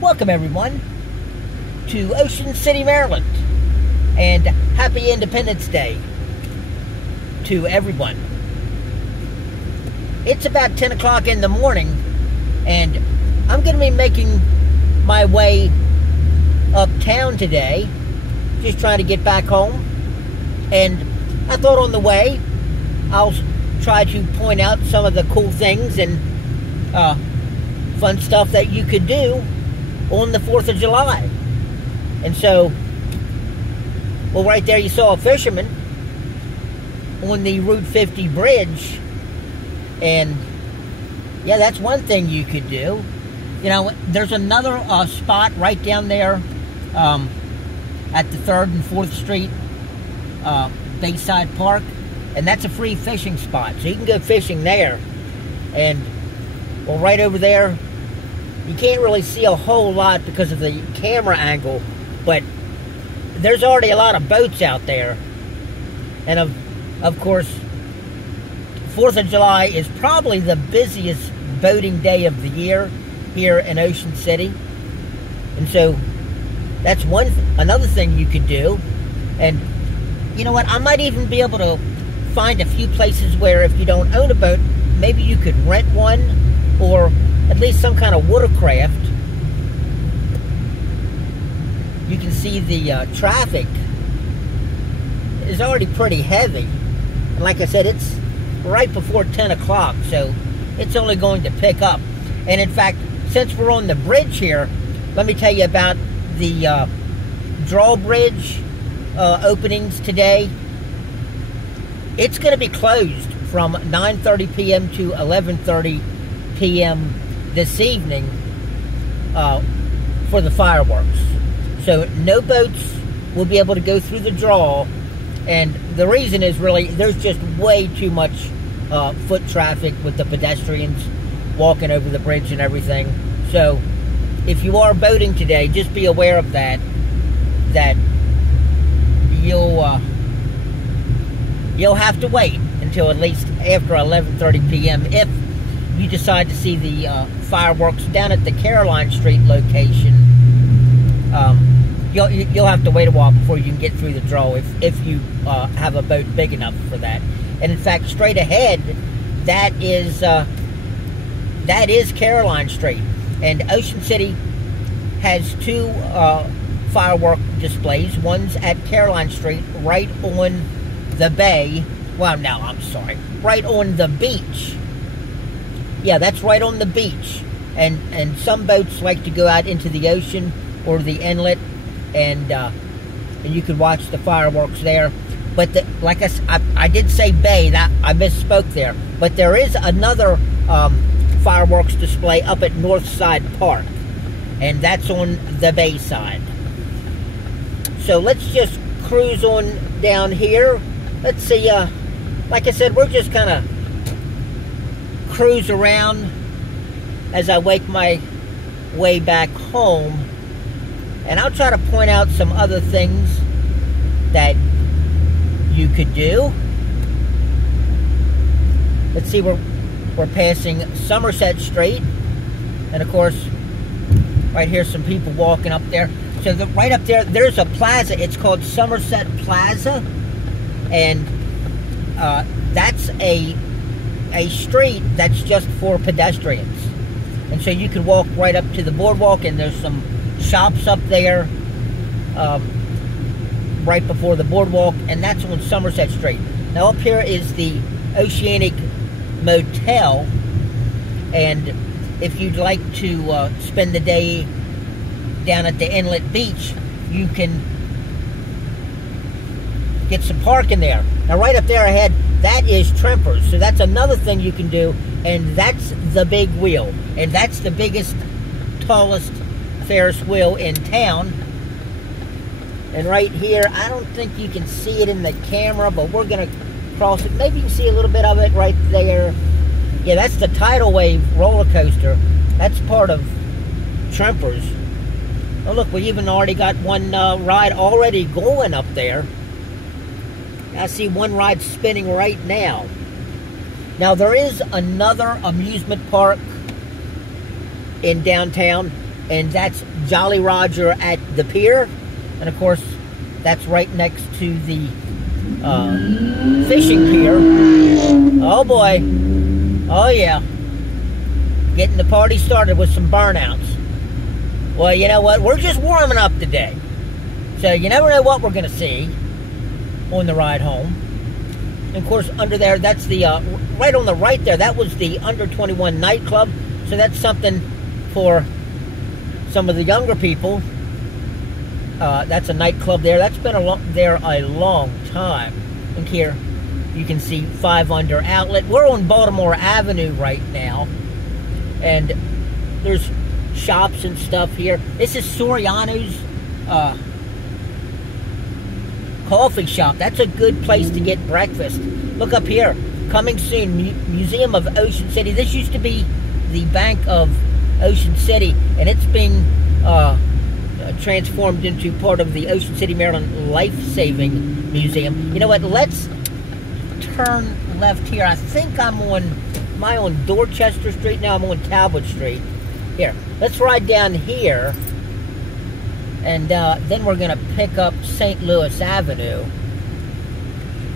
Welcome everyone to Ocean City, Maryland, and happy Independence Day to everyone. It's about 10 o'clock in the morning, and I'm going to be making my way uptown today, just trying to get back home. And I thought on the way I'll try to point out some of the cool things and fun stuff that you could do on the 4th of July. And so, well, right there you saw a fisherman on the Route 50 bridge. And yeah, that's one thing you could do. You know, there's another spot right down there at the 3rd and 4th Street Bayside Park, and that's a free fishing spot, so you can go fishing there. And well, right over there, you can't really see a whole lot because of the camera angle, but there's already a lot of boats out there. And of course, 4th of July is probably the busiest boating day of the year here in Ocean City. And so that's another thing you could do. And you know what, I might even be able to find a few places where if you don't own a boat, maybe you could rent one, or at least some kind of watercraft. You can see the traffic is already pretty heavy. And like I said, it's right before 10 o'clock, so it's only going to pick up. And in fact, since we're on the bridge here, let me tell you about the drawbridge openings today. It's going to be closed from 9:30 p.m. to 11:30 p.m. this evening for the fireworks. So no boats will be able to go through the draw, and the reason is really there's just way too much foot traffic with the pedestrians walking over the bridge and everything. So if you are boating today, just be aware of that you'll have to wait until at least after 11:30 p.m. if you decide to see the fireworks down at the Caroline Street location. You'll have to wait a while before you can get through the draw if you have a boat big enough for that. And in fact, straight ahead, that is Caroline Street. And Ocean City has two firework displays. One's at Caroline Street, right on the bay. Well, no, I'm sorry. Right on the beach. Yeah, that's right on the beach. And some boats like to go out into the ocean or the inlet, and you could watch the fireworks there. But like I did say bay, that I misspoke there. But there is another fireworks display up at Northside Park, and that's on the bay side. So let's just cruise on down here. Let's see, like I said, we're just kind of cruise around as I make my way back home. And I'll try to point out some other things that you could do. Let's see, we're passing Somerset Street. And of course, right here, some people walking up there. So right up there, there's a plaza. It's called Somerset Plaza. And that's a street that's just for pedestrians. And so you can walk right up to the boardwalk, and there's some shops up there right before the boardwalk, and that's on Somerset Street. Now up here is the Oceanic Motel, and if you'd like to spend the day down at the Inlet Beach, you can get some parking there. Now right up there ahead, that is Trempers, so that's another thing you can do, and that's the big wheel, and that's the biggest, tallest Ferris wheel in town. And right here, I don't think you can see it in the camera, but we're gonna cross it. Maybe you can see a little bit of it right there. Yeah, that's the Tidal Wave roller coaster. That's part of Trempers. Oh look, we even already got one ride already going up there. I see one ride spinning right now. Now there is another amusement park in downtown, and that's Jolly Roger at the pier. And of course, that's right next to the fishing pier. Oh boy. Oh yeah. Getting the party started with some burnouts. Well, you know what? We're just warming up today. So you never know what we're going to see on the ride home. And of course, under there, that's the, right on the right there, that was the under 21 nightclub. So that's something for some of the younger people. That's a nightclub there. That's been there a long time. And here you can see 5 Under Outlet. We're on Baltimore Avenue right now. And there's shops and stuff here. This is Soriano's coffee shop. That's a good place to get breakfast. Look up here. Coming soon, Museum of Ocean City. This used to be the Bank of Ocean City, and it's being transformed into part of the Ocean City, Maryland Life-Saving Museum. You know what? Let's turn left here. I think am I on Dorchester Street? Now I'm on Talbot Street. Here, let's ride down here, and then we're going to pick up St. Louis Avenue.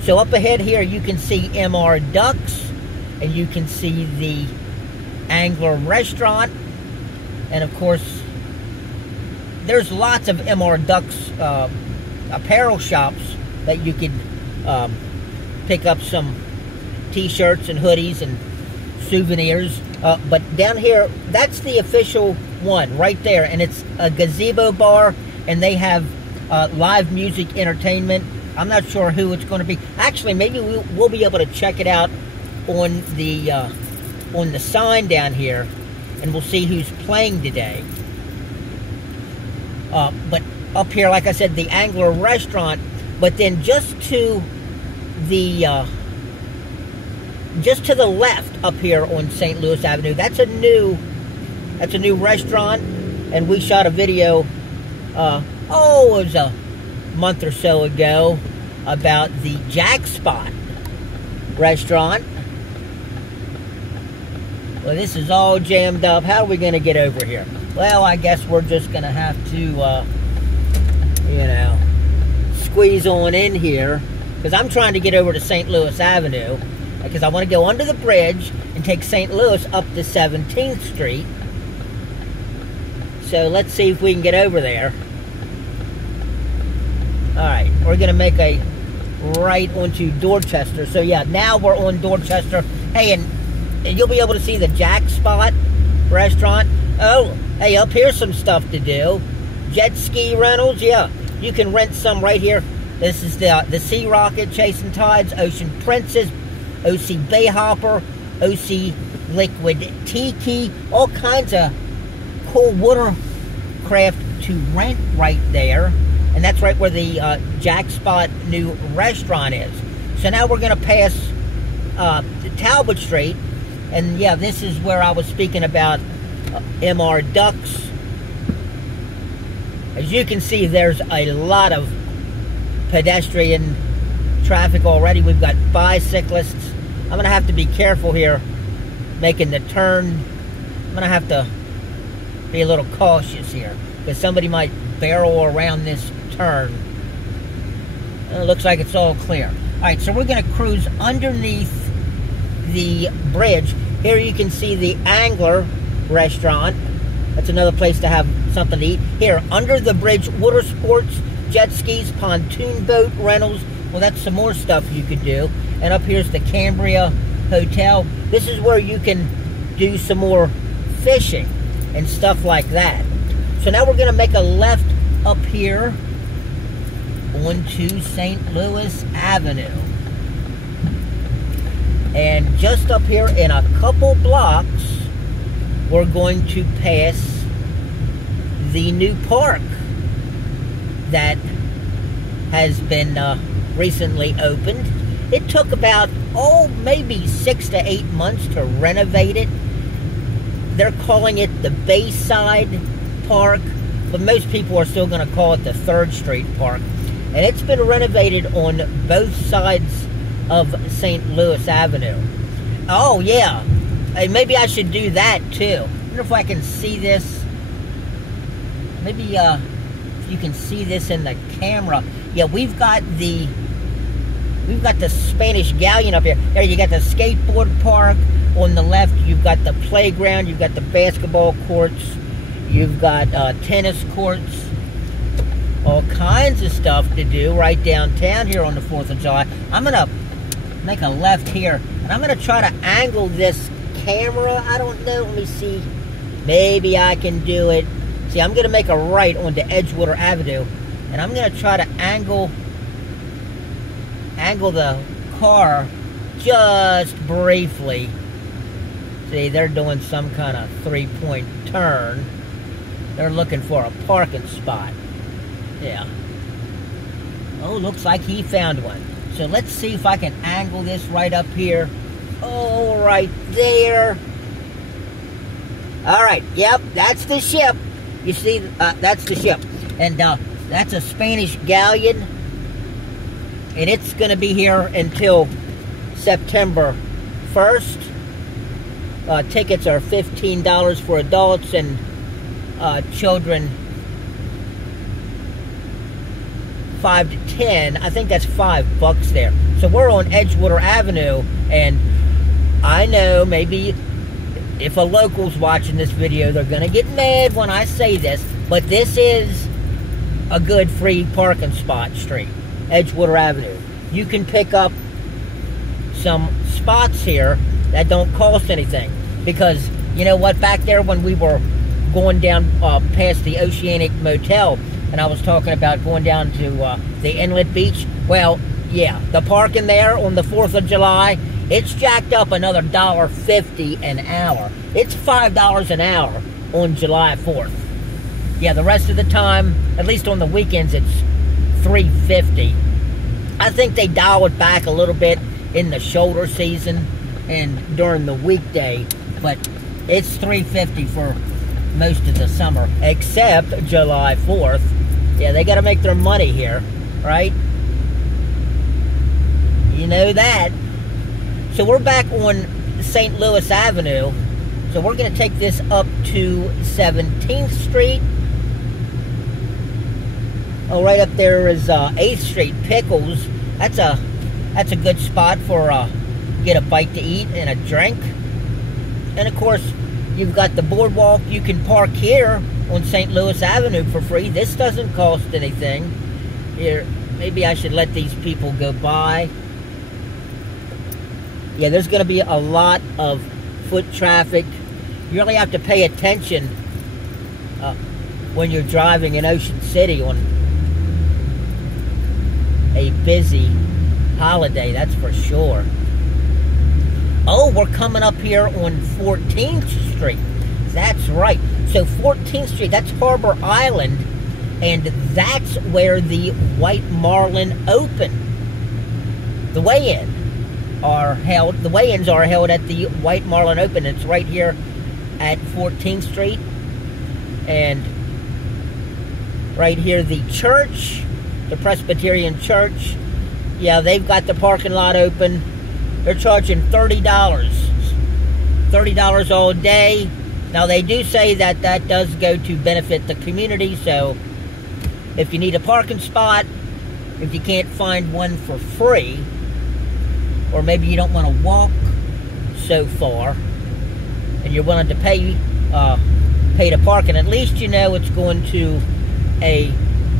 So up ahead here, you can see MR Ducks, and you can see the Angler Restaurant, and of course, there's lots of MR Ducks apparel shops that you could pick up some t-shirts and hoodies and souvenirs. But down here, that's the official one right there, and it's a gazebo bar, and they have live music entertainment. I'm not sure who it's going to be. Actually, maybe we'll be able to check it out on the sign down here, and we'll see who's playing today. But up here, like I said, the Angler Restaurant. But then just to the left up here on St. Louis Avenue, that's a new restaurant, and we shot a video. It was a month or so ago about the Jack Spot restaurant. Well, this is all jammed up. How are we going to get over here? Well, I guess we're just going to have to, squeeze on in here, because I'm trying to get over to St. Louis Avenue, because I want to go under the bridge and take St. Louis up to 17th Street. So let's see if we can get over there. Alright, we're going to make a right onto Dorchester. So yeah, now we're on Dorchester. Hey, and you'll be able to see the Jack Spot restaurant. Oh, hey, up here's some stuff to do. Jet ski rentals, yeah. You can rent some right here. This is the Sea Rocket, Chasing Tides, Ocean Princess, OC Bayhopper, OC Liquid Tiki, all kinds of cool watercraft to rent right there. And that's right where the Jack Spot new restaurant is. So now we're going to pass Talbot Street. And yeah, this is where I was speaking about MR Ducks. As you can see, there's a lot of pedestrian traffic already. We've got bicyclists. I'm going to have to be careful here making the turn. I'm going to have to be a little cautious here, because somebody might barrel around this turn. It looks like it's all clear. Alright, so we're going to cruise underneath the bridge. Here you can see the Angler Restaurant. That's another place to have something to eat. Here, under the bridge, water sports, jet skis, pontoon boat rentals. Well, that's some more stuff you could do. And up here's the Cambria Hotel. This is where you can do some more fishing and stuff like that. So now we're going to make a left up here onto St. Louis Avenue. And just up here in a couple blocks, we're going to pass the new park that has been recently opened. It took about, maybe 6 to 8 months to renovate it. They're calling it the Bayside Park, but most people are still going to call it the 3rd Street Park. And it's been renovated on both sides of St. Louis Avenue. Oh, yeah. Hey, maybe I should do that, too. I wonder if I can see this maybe if you can see this in the camera. Yeah, we've got the Spanish Galleon up here. There you got the skateboard park. On the left, you've got the playground. You've got the basketball courts. You've got tennis courts. All kinds of stuff to do right downtown here on the 4th of July. I'm going to make a left here, and I'm going to try to angle this camera. I don't know. Let me see. Maybe I can do it. See, I'm going to make a right onto Edgewater Avenue, and I'm going to try to angle the car just briefly. See, they're doing some kind of three-point turn. They're looking for a parking spot. Yeah. Oh, looks like he found one. So let's see if I can angle this right up here. Oh, right there. All right. Yep, that's the ship. You see, that's the ship. And that's a Spanish Galleon. And it's going to be here until September 1st. Tickets are $15 for adults, and children 5 to 10. I think that's $5 there. So we're on Edgewater Avenue, and I know maybe if a local's watching this video, they're going to get mad when I say this, but this is a good free parking spot street, Edgewater Avenue. You can pick up some spots here that don't cost anything, because you know what, back there when we were going down past the Oceanic Motel, and I was talking about going down to the Inlet Beach, well, yeah, the parking there on the 4th of July, it's jacked up another $1.50 an hour. It's $5 an hour on July 4th. Yeah, the rest of the time, at least on the weekends, it's $3.50. I think they dial it back a little bit in the shoulder season and during the weekday, but it's $3.50 for most of the summer, except July 4th. Yeah, they got to make their money here, right? You know that. So we're back on St. Louis Avenue. So we're going to take this up to 17th Street. Oh, right up there is 8th Street, Pickles. That's a good spot for get a bite to eat and a drink. And of course, you've got the boardwalk. You can park here on St. Louis Avenue for free. This doesn't cost anything. Here, maybe I should let these people go by. Yeah, there's going to be a lot of foot traffic. You really have to pay attention when you're driving in Ocean City on a busy holiday, that's for sure. Oh, we're coming up here on 14th Street. That's right. So 14th Street, that's Harbor Island, and that's where the White Marlin Open, the weigh-ins are held at the White Marlin Open. It's right here at 14th Street. And right here, the church, the Presbyterian Church, yeah, they've got the parking lot open. They're charging $30. $30 all day. Now, they do say that that does go to benefit the community, so if you need a parking spot, if you can't find one for free, or maybe you don't want to walk so far, and you're willing to pay to park, and at least you know it's going to a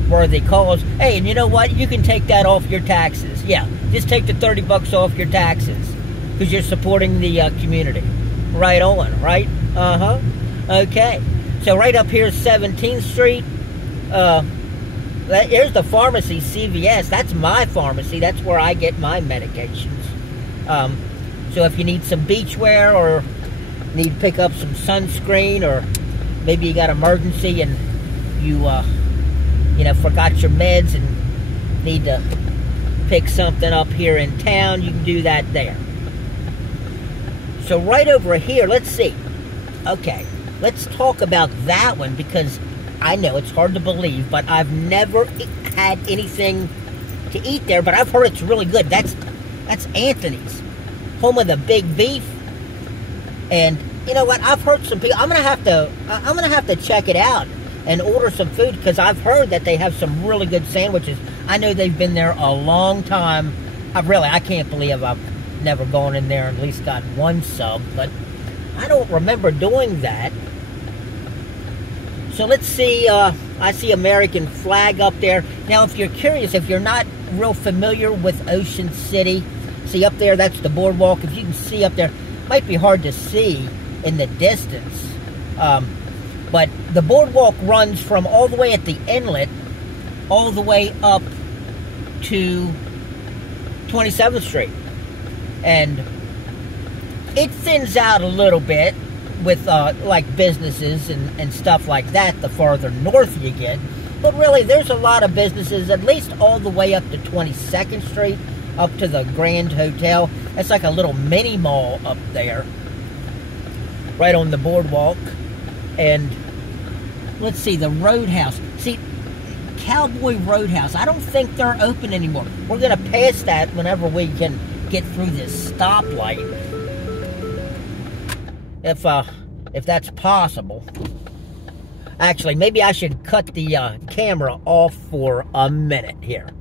worthy cause. Hey, and you know what? You can take that off your taxes. Yeah, just take the $30 off your taxes, because you're supporting the community. Right on, right? Uh-huh. Okay. So right up here is 17th Street. Here's the pharmacy, CVS. That's my pharmacy. That's where I get my medications. So if you need some beachwear, or need to pick up some sunscreen, or maybe you got emergency and you forgot your meds and need to pick something up here in town, you can do that there. So right over here, let's see. Okay, let's talk about that one, because I know it's hard to believe, but I've never had anything to eat there, but I've heard it's really good. That's Anthony's, home of the big beef. And you know what? I've heard some people. I'm gonna have to check it out. and order some food, because I've heard that they have some really good sandwiches. I know they've been there a long time. I can't believe I've never gone in there and at least got one sub, but I don't remember doing that. So let's see, I see American flag up there. Now, if you're curious, if you're not real familiar with Ocean City, see up there, that's the boardwalk. If you can see up there, it might be hard to see in the distance. But the boardwalk runs from all the way at the inlet, all the way up to 27th Street. And it thins out a little bit with like businesses and stuff like that the farther north you get. But really, there's a lot of businesses, at least all the way up to 22nd Street, up to the Grand Hotel. It's like a little mini mall up there, right on the boardwalk. And let's see, the Roadhouse. See, Cowboy Roadhouse, I don't think they're open anymore. We're going to pass that whenever we can get through this stoplight. If that's possible. Actually, maybe I should cut the camera off for a minute here.